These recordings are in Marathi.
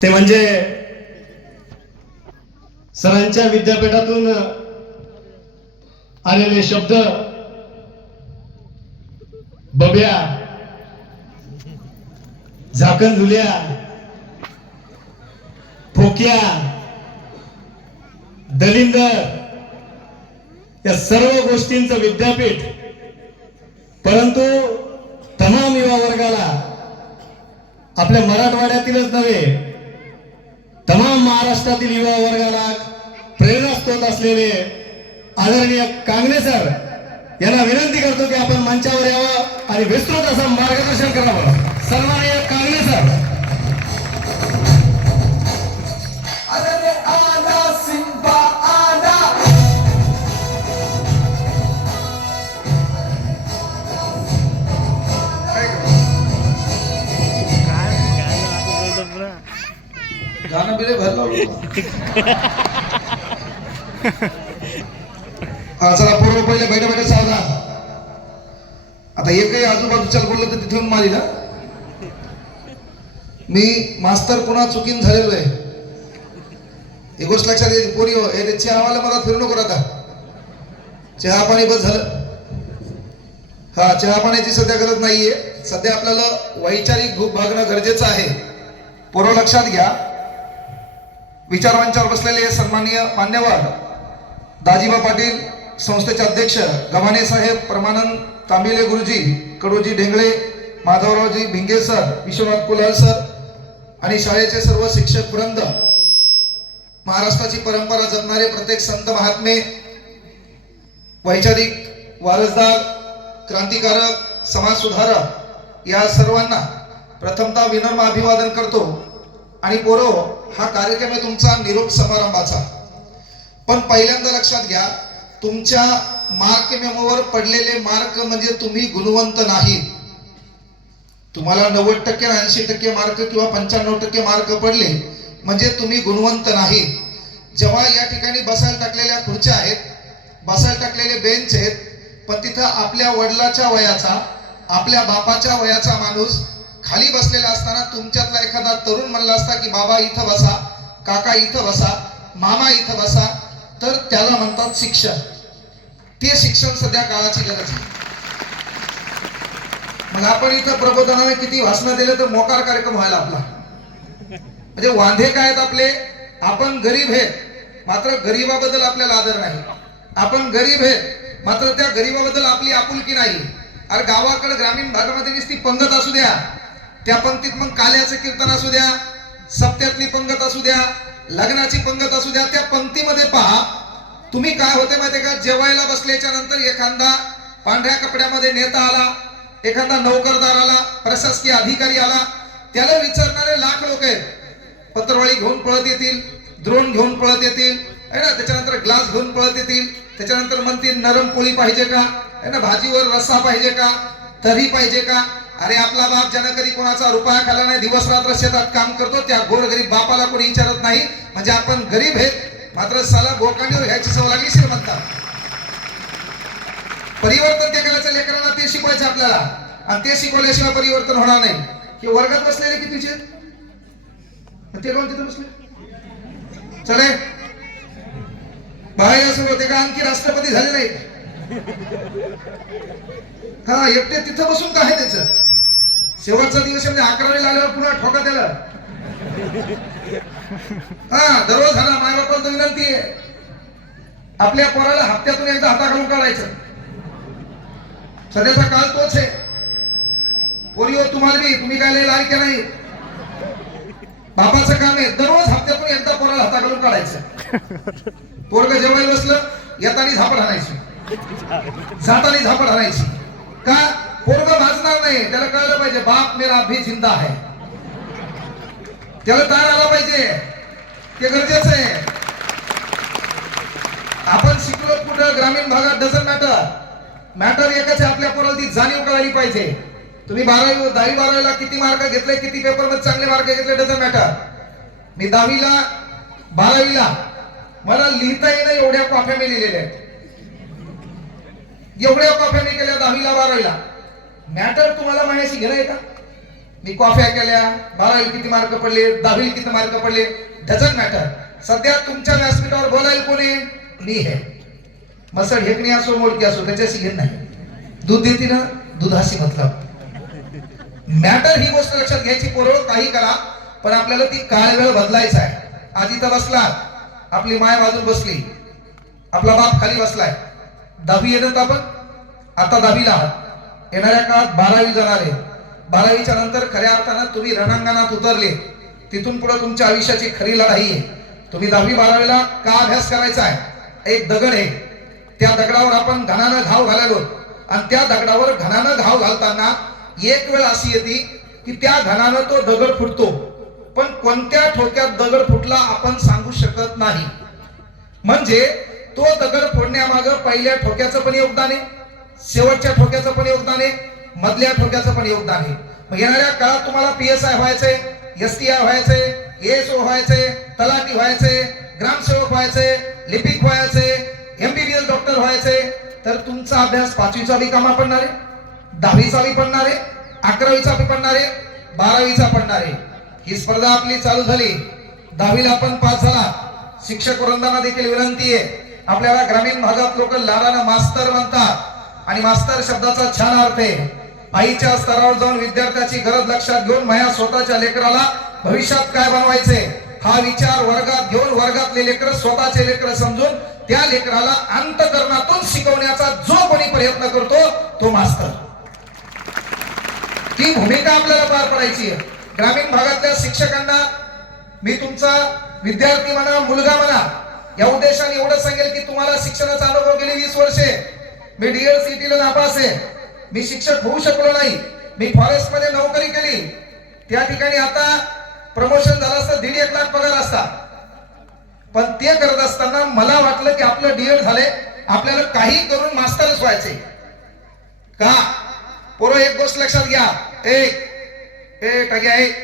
ते म्हणजे सरांच्या विद्यापीठातून आलेले शब्द बब्या झाकण झुल्या फोक्या दलिंदर या सर्व गोष्टींचं विद्यापीठ परंतु तमाम युवा वर्गाला आपल्या मराठवाड्यातीलच नव्हे तमाम महाराष्ट्रातील युवा वर्गाला प्रेरणा स्रोत असलेले आदरणीय कांगणे सर यांना विनंती करतो की आपण मंचावर यावं आणि विस्तृत असं मार्गदर्शन करावं सन्माननीय कांगणे सर हा चला पूर्व पहिले बैठ बैठ सावधान आता एकही आजूबाजूच्या बोललं तर तिथून मारी ना मी मास्तर पुन्हा चुकीन झालेलो आहे. ही गोष्ट लक्षात येईल पोरी हो हे चहावाला मला फिरू नको आता चहा पाणी बस झालं. हा चहा पाण्याची सध्या गरज नाहीये. सध्या आपल्याला वैचारिक भूक भागणं गरजेचं आहे. पूर्व लक्षात घ्या. विचारमंचावर बसलेले सन्माननीय मान्यवर दाजीबा पाटील संस्थेचे अध्यक्ष गव्हाणे साहेब परमानंद तांबिले गुरुजी कडोजी ढेंगळे माधवरावजी भिंगे सर विश्वनाथ कुलाल सर आणि शाळेचे सर्व शिक्षक वृंद. महाराष्ट्राची परंपरा जपणारे प्रत्येक संत महात्मे वैचारिक वारसदार क्रांतिकारक समाज सुधारक या सर्वांना प्रथमतः विनम्र अभिवादन करतो. आणि पोरो हा कार्यक्रम आहे तुमचा निरोप समारंभाचा. पण पहिल्यांदा लक्षात घ्या तुमच्या मार्क मेमोवर पडलेले मार्क म्हणजे तुम्ही गुणवंत नाही. तुम्हाला नव्वद टक्के ऐंशी टक्के मार्क किंवा पंच्याण्णव टक्के मार्क पडले म्हणजे तुम्ही गुणवंत नाही. जेव्हा या ठिकाणी बसायला टाकलेल्या खुर्च्या आहेत बसायला टाकलेले बेंच आहेत पण तिथं आपल्या वडिलाच्या वयाचा आपल्या बापाच्या वयाचा माणूस खाली बसलेला असताना तुमच्यातला एखादा तरुण म्हणला असता की बाबा इथं बसा काका इथं बसा मामा इथं बसा तर त्याला म्हणतात शिक्षण. ते शिक्षण सध्या काळाची गरज आहे. मग आपण इथं प्रबोधनाने किती भाषणं दिलं तर मोकार कार्यक्रम व्हायला आपला. म्हणजे वांधे काय आहेत आपले? आपण गरीब आहे मात्र गरीबाबद्दल आपल्याला आदर नाही. आपण गरीब आहे मात्र त्या गरीबाबद्दल आपली आपुलकी नाही. अरे गावाकडे ग्रामीण भागामध्ये नुसती पंगत असू द्या. त्या पंक्तीत मग काल्याचं कीर्तन असू द्या सप्त्यातली पंगत असू द्या लग्नाची पंगत असू द्या त्या पंक्तीमध्ये पहा तुम्ही काय होते माहिती का? जेवायला बसल्याच्या नंतर एखादा पांढऱ्या कपड्यामध्ये नेता आला एखादा नोकरदार आला प्रशासकीय अधिकारी आला त्याला विचारणारे लाख लोक आहेत. पत्रवाळी घेऊन पळत येतील द्रोण घेऊन पळत येतील है ना? त्याच्यानंतर ग्लास घेऊन पळत येतील त्याच्यानंतर म्हणतील नरम पोळी पाहिजे का? है ना? भाजीवर रस्सा पाहिजे का? तरी पाहिजे का? अरे आपला बाप ज्यानं कधी कोणाचा रुपया खाला नाही दिवस रात्र शेतात काम करतो त्या गोर गरीब बापाला कोणी विचारत नाही. म्हणजे आपण गरीब आहेत. मात्र साला गोरकांडीवर घ्यायची सवय लागली श्रीमंता परिवर्तन त्या काळाच्या लेकरांना ते शिकवायचं आपल्याला. आणि ते शिकवल्याशिवाय परिवर्तन होणार नाही. हे वर्गात बसलेले कितीचे ते कोण तिथे बसले? चले. बाहेर असं होते का आणखी राष्ट्रपती झाले नाही हा एकटे तिथं बसून काय त्याचं. शेवटचा दिवस म्हणजे अकरावी लागल्यावर पुन्हा ठोका त्याला. हा दररोज झाला मायबापाला विनंती आहे. आपल्या पोराला हप्त्यातून एकदा हाता घालून काढायचं. सध्याचा काळ तोच आहे. पोरिओ हो, तुम्हाला बी तुम्ही काय लय की नाही. बापाचं काम आहे दररोज हप्त्यातून एकदा पोराला हाता घालून काढायचं. पोरग जेवायला बसलं येतानी झापड हाणायची. जातानी झापड हाणायची. का? पोरग भासणार नाही. त्याला कळलं पाहिजे बाप मेरा भी जिंदा आहे त्याला तार आला पाहिजे. ते गरजेचं आहे. आपण शिकलो कुठं ग्रामीण भागात डझन मॅटर मॅटर एकच आपल्या पोराला ती जाणीव कळाली पाहिजे. तुम्ही बारावी दहावी बारावीला किती मार्क घेतले किती पेपरमध्ये चांगले मार्क घेतले डझन मॅटर मी दहावीला बारावीला मला लिहिता येणं एवढ्या कॉफ्या मी लिहिलेल्या आहेत. एवढ्या कॉफ्या मी केल्या दहावीला बारावीला. मॅटर तुम्हाला माझ्याशी घेणं का? मी कॉफ्या केल्या बारावी किती मार्क पडले दहावी किती मार्क पडले डझन मॅटर सध्या तुमच्या व्यासपीठावर बोलायला कोणी मी हे मसळ हेकणी असो मोडकी असो त्याच्याशी घेत नाही. दूध देते ना दुधाशी मतलब. मॅटर ही गोष्ट लक्षात घ्यायची पोरळ काही करा पण आपल्याला ती काळ वेळ बदलायचा आहे. आधी तर बसला आपली माय बाजून बसली आपला बाप खाली बसलाय. दहावी येत आपण आता दहावीला आहात. येणाऱ्या काळात बारावी जाणार आहे. बारावीच्या नंतर खऱ्या अर्थानं तुम्ही रणांगणात उतरले. तिथून पुढे तुमच्या आयुष्याची खरी लढाई आहे. तुम्ही दहावी बारावीला का अभ्यास करायचा आहे? एक दगड आहे. त्या दगडावर आपण घणानं घाव घालायलो. आणि त्या दगडावर घणानं घाव घालताना एक वेळ अशी येते की त्या घणानं तो दगड फुटतो. पण कोणत्या ठोक्यात दगड फुटला आपण सांगू शकत नाही. म्हणजे तो दगड फोडण्यामागं पहिल्या ठोक्याचं पण योगदान आहे. शेवटच्या ठोक्याचं पण योगदान आहे मधल्या ठोक्याचं पण योगदान आहे. मग येणाऱ्या काळात तुम्हाला पी एस आय व्हायचंय एस टी आय व्हायचंय एस ओ व्हायचंय तलाठी व्हायचंय ग्रामसेवक व्हायचंय लिपिक व्हायचंय एमबीबीएस डॉक्टर व्हायचंय तर तुमचा अभ्यास पाचवीचा बी कामा पडणार आहे दहावीचा बी पडणार आहे अकरावीचा बी पडणार आहे बारावीचा पडणार आहे. ही स्पर्धा आपली चालू झाली. दहावीला आपण पास झाला. शिक्षक वृंदांना देखील विनंती आहे. आपल्याला ग्रामीण भागात लोक लाडानं मास्तर म्हणतात आणि मास्तर शब्दाचा छान अर्थ आहे. आईच्या स्तरावर जाऊन विद्यार्थ्याची गरज लक्षात घेऊन माझ्या स्वतःच्या लेकराला भविष्यात काय बनवायचे? हा विचार वर्गात घेऊन वर्गातले लेकर स्वतःचे लेकर समजून त्या लेकराला अंतकरणातून शिकवण्याचा जो कोणी प्रयत्न करतो तो मास्तर. ती भूमिका आपल्याला पार पडायची आहे. ग्रामीण भागातल्या शिक्षकांना मी तुमचा विद्यार्थी म्हणा मुलगा म्हणा या उद्देशाने एवढं सांगेल की तुम्हाला शिक्षणाचा अनुभव गेली वीस वर्षे. मी डीएल सीटीला नापास आहे. मी शिक्षक होऊ शकलो नाही. मी फॉरेस्टमध्ये नोकरी केली. त्या ठिकाणी आता प्रमोशन झालं असतं दीड एक लाख पगार असता. पण ते करत असताना मला वाटलं की आपलं डीएड झाले आपल्याला काही करून मास्टरच व्हायचे का? पोरं एक गोष्ट लक्षात घ्या. एक ए टग्या एक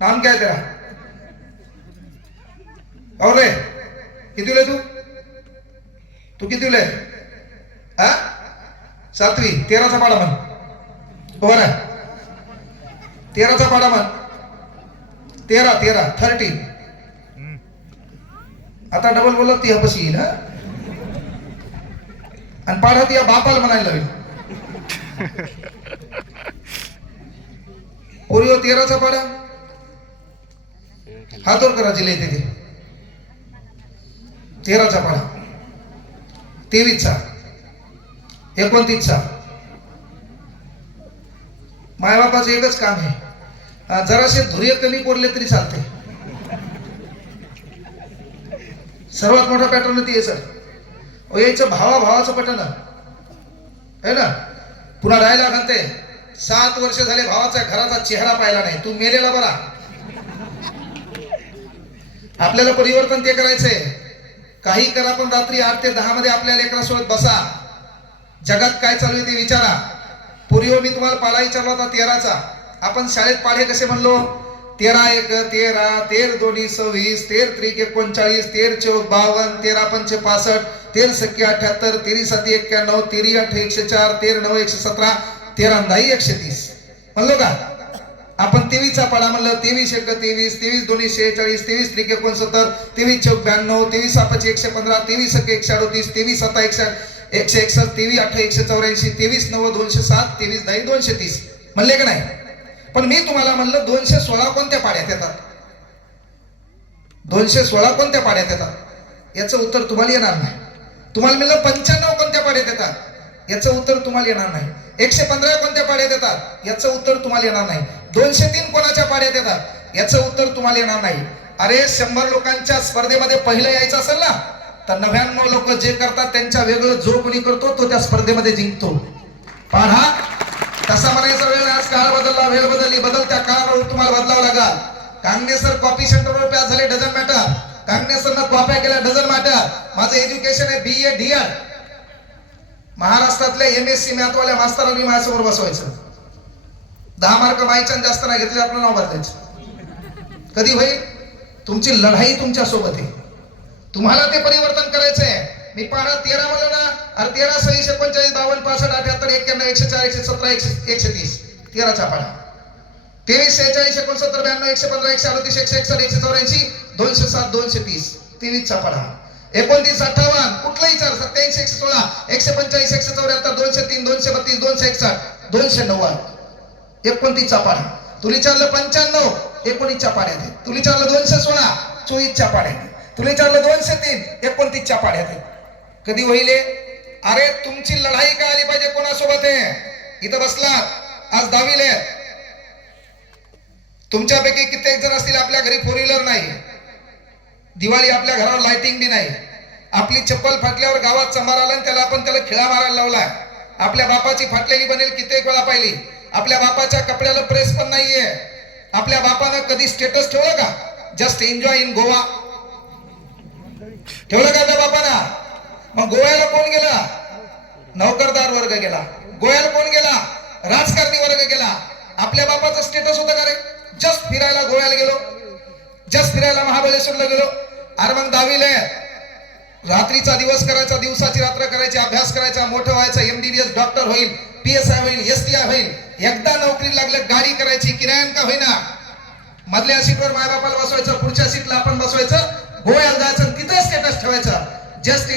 नाम काय तेरा और रे किती तू? तू किती लय? हा? सातवी तेराचा पाडा म्हण हो ना? तेराचा पाडा म्हण तेरा तेरा थर्टी आता डबल बोलत ती हपशी येईल हा? आणि पाडा ती या बापाला म्हणायला लागेल पोरिओ तेराचा पाडा. हातोर करा जिल्हे तिथे तेराचा पाडा. तेवीसचा. एकोणतीसचा. मायबापाचं एकच काम आहे. जरासे धुर्य कमी पडले तरी चालते सर्वात मोठा पॅटर्न ती आहे सर यायचं भावा भावाचं पॅटर्न आहे ना? पुन्हा राहायला म्हणते सात वर्ष झाले भावाचा घराचा चेहरा पाहिला नाही. तू मेलेला बरा. आपल्याला परिवर्तन ते करायचंय. काही करा पण रात्री आठ ते दहा मध्ये आपल्या लेकरासोबत बसा. जगात काय चालू आहे ते विचारा. पूर्वी मी तुम्हाला पाला विचारला होता तेराचा. आपण शाळेत पाढे कसे म्हणलो? तेरा एक तेरा तेर दोन्ही सव्वीस तेर त्रिक एकोणचाळीस तेर चौक बावन्न तेरा पंचे पासष्ट तेर सख्खे अठ्याहत्तर तेरी साती एक्क्याण्णव तेरी आठ एकशे चार तेर नऊ एकशे सतरा तेरा दहा एकशे तीस. म्हणलो का? आपण तेवीसचा पाडा म्हणलं तेवीस एक तेवीस तेवीस दोन्ही शेहेचाळीस तेवीस त्रिक एकोणसत्तर तेवीस चौक ब्याण्णव तेवीस सापाचे एकशे पंधरा तेवीस एक एकशे अडोतीस तेवीस सत्ता एकशे एकशे एकसष्ट तेवीस अठरा एकशे चौऱ्याऐंशी तेवीस नव्वद दोनशे सात तेवीस दहा दोनशे तीस. म्हणले का नाही? पण मी तुम्हाला म्हणलं दोनशे सोळा कोणत्या पाड्यात येतात? दोनशे सोळा कोणत्या पाड्यात येतात? याचं उत्तर तुम्हाला येणार नाही. तुम्हाला म्हणलं पंच्याण्णव कोणत्या पाड्यात येतात? याचं उत्तर तुम्हाला येणार नाही. एकशे पंधरा कोणत्या पाड्यात येतात? याचं उत्तर तुम्हाला येणार नाही. दोनशे तीन कोणाच्या पाड्यात येतात याचं उत्तर तुम्हाला येणार नाही. अरे शंभर लोकांच्या स्पर्धेमध्ये पहिलं यायचं असेल ना तर नव्याण्णव लोक जे करतात त्यांच्या वेगळं जो कोणी करतो तो त्या स्पर्धेमध्ये जिंकतो. पाढा तसा म्हणायचा वेळ आज काळ बदलला वेळ बदलली. बदलत्या काळावर तुम्हाला बदलावं लागाल. कांगणे सर कॉपी सेंटरवर पॅस झाले डझन मॅटर कांगणे सरनं कॉप्या केल्या डझन मॅटर माझं एज्युकेशन आहे बी ए डी एड महाराष्ट्रातल्या एम एस सी मॅथवाल्या मास्तरांनी माझ्यासमोर बसवायचं. दहा मार्क माहीच्या जास्त नाही घेतले आपलं नाव बदलायचं कधी होईल? तुमची लढाई तुमच्यासोबत आहे. तुम्हाला ते परिवर्तन करायचंय. मी पाडा तेरा म्हणलं ना अरे तेरा सव्वीस पंचाळीस बावन्न पासष्ट अठ्याहत्तर एक्क्याण्णव एकशे चार एकशे सतरा एकशे एकशे तीस तेराचा पाडा. तेवीस सेहेचाळीस एकोणसत्तर ब्याण्णव एकशे पंधरा एकशे अडतीस एकशे एकसष्ट एकशे चौऱ्याऐंशी दोनशे सात दोनशे तीस. तेवीसचा पडा. एकोणतीस अठ्ठावन्न कुठलाही चार सत्याऐंशी एकशे सोळा एकशे पंचाळीस एकशे चौऱ्याहत्तर दोनशे तीन दोनशे बत्तीस दोनशे एकसष्ट दोनशे नव्वद. एकोणतीसचा पाडा तुली विचारलं पंच्याण्णव एकोणीसच्या पाड्यात आहे तुला विचारलं दोनशे सोळा चोवीसच्या पाड्यात आहे तुली विचारलं दोनशे तीन एकोणतीसच्या पाड्यात आहे कधी होईल अरे तुमची लढाई काय आली पाहिजे कोणासोबत आहे इथं बसलात. आज दहावीले तुमच्यापैकी कित्येक जण असतील आपल्या घरी फोर व्हीलर नाही. दिवाळी आपल्या घरावर लाइटिंग बी नाही. आपली चप्पल फाटल्यावर गावात समार आला आणि त्याला आपण त्याला खिळा मारायला लावलाय. आपल्या बापाची फाटलेली बनेल कित्येक वेळा पाहिली. आपल्या बापाच्या कपड्याला प्रेस पण नाहीये. आपल्या बापानं कधी स्टेटस ठेवलं का? Just enjoy in Goa. ठेवलं का त्या बापाना? मग गोव्याला कोण गेला? नौकरदार वर्ग गेला. गोव्याला कोण गेला? राजकारणी वर्ग गेला. आपल्या बापाचं स्टेटस होतं का रे? जस्ट फिरायला गोव्याला गेलो. जस्ट फिरायला महाबळेश्वरला गेलो. अरे मग दहावीला रात्रीचा दिवस करायचा दिवसाची रात्र करायची अभ्यास करायचा मोठं व्हायचं एमबीबीएस डॉक्टर होईल. पीएसआय होईल एस टी आय होईल एकदा नोकरी लागलं गाडी करायची किरायन का होईना? मधल्या सीटवर मायबापाला बसवायचं पुढच्या सीटला आपण बसवायचं गोव्याला जायचं तिथं स्टेटस ठेवायचं. जस्ट